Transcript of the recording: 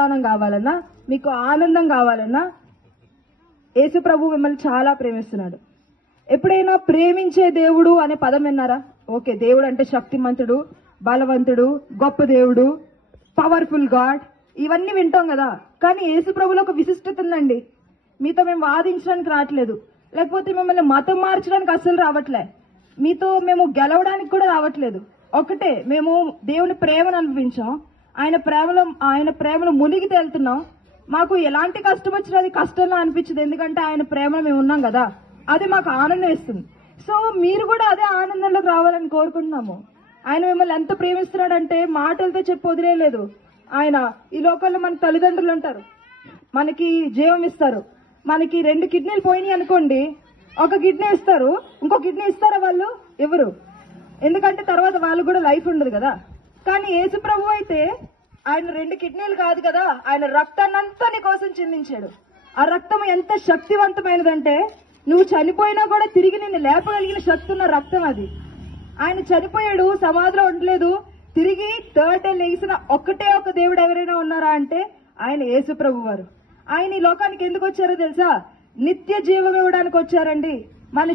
సమాధానం కావాలన్నా, మీకు ఆనందం కావాలన్నా యేసు ప్రభు మిమ్మల్ని చాలా ప్రేమిస్తున్నాడు. ఎప్పుడైనా ప్రేమించే దేవుడు అనే పదం విన్నారా? ఓకే, దేవుడు అంటే శక్తిమంతుడు, బలవంతుడు, గొప్ప దేవుడు, పవర్ఫుల్ గాడ్, ఇవన్నీ వింటాం కదా. కానీ యేసు ప్రభులో ఒక విశిష్టత ఉందండి. మీతో మేము వాదించడానికి రావట్లేదు, లేకపోతే మిమ్మల్ని మతం మార్చడానికి అసలు రావట్లే, మీతో మేము గెలవడానికి కూడా రావట్లేదు. ఒకటే, మేము దేవుని ప్రేమను అనుభవించాం, ఆయన ప్రేమలో మునిగి తేలుతున్నాం. మాకు ఎలాంటి కష్టం వచ్చినా అది కష్టంలో అనిపించదు, ఎందుకంటే ఆయన ప్రేమలో మేము ఉన్నాం కదా. అది మాకు ఆనందం ఇస్తుంది. సో మీరు కూడా అదే ఆనందంలోకి రావాలని కోరుకుంటున్నాము. ఆయన మిమ్మల్ని ఎంత ప్రేమిస్తున్నాడంటే మాటలతో చెప్పి వదిలేదు. ఆయన ఈ లోకంలో మన తల్లిదండ్రులు ఉంటారు, మనకి జీవం ఇస్తారు. మనకి 2 కిడ్నీలు పోయినాయి అనుకోండి, ఒక కిడ్నీ ఇస్తారు, ఇంకో కిడ్నీ ఇస్తారా? వాళ్ళు ఎవరు? ఎందుకంటే తర్వాత వాళ్ళు కూడా లైఫ్ ఉండదు కదా. కానీ యేసు ప్రభు అయితే ఆయన 2 కిడ్నీలు కాదు కదా, ఆయన రక్తాన్నంతా నీ కోసం చిందించాడు. ఆ రక్తం ఎంత శక్తివంతమైనదంటే నువ్వు చనిపోయినా కూడా తిరిగి నిన్ను లేపగలిగిన శక్తి ఉన్న రక్తం అది. ఆయన చనిపోయాడు, సమాధిలో ఉండలేదు, తిరిగి 3rd డే లేచిన ఒక్కటే ఒక దేవుడు ఎవరైనా ఉన్నారా అంటే ఆయన యేసు ప్రభు వారు. ఆయన ఈ లోకానికి ఎందుకు వచ్చారో తెలుసా? నిత్య జీవం ఇవ్వడానికి వచ్చారండి. మన